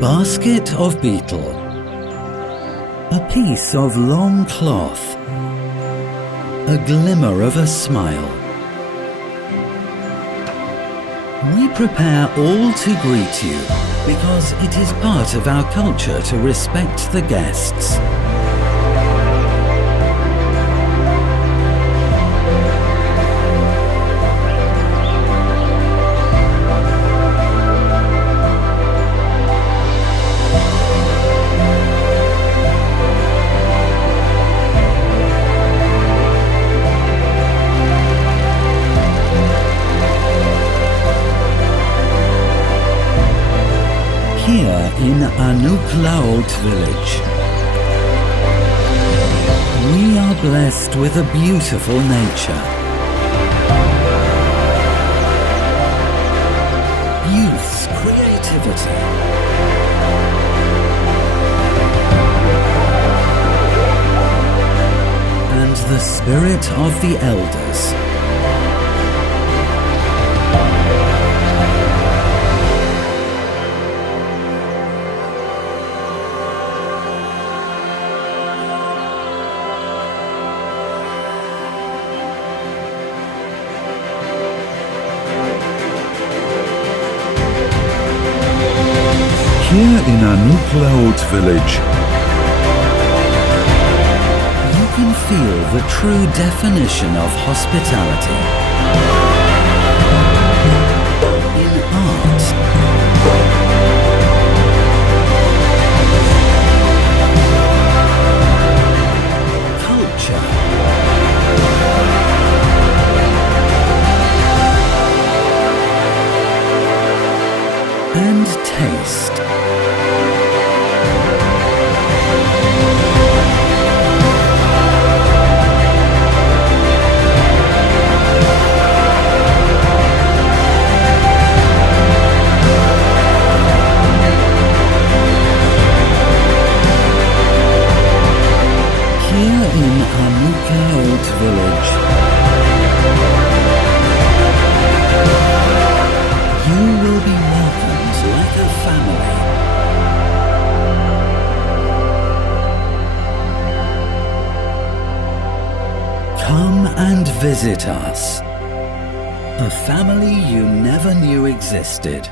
Basket of betel. A piece of long cloth. A glimmer of a smile. We prepare all to greet you because it is part of our culture to respect the guests. Here in Anouk Laot village, we are blessed with a beautiful nature. Youth's creativity. And the spirit of the elders. Here in Anouk Laot village, you can feel the true definition of hospitality. In art, culture, and taste. Here in Anouk Laot village, you will be welcomed like a family. Come and visit us, a family you never knew existed.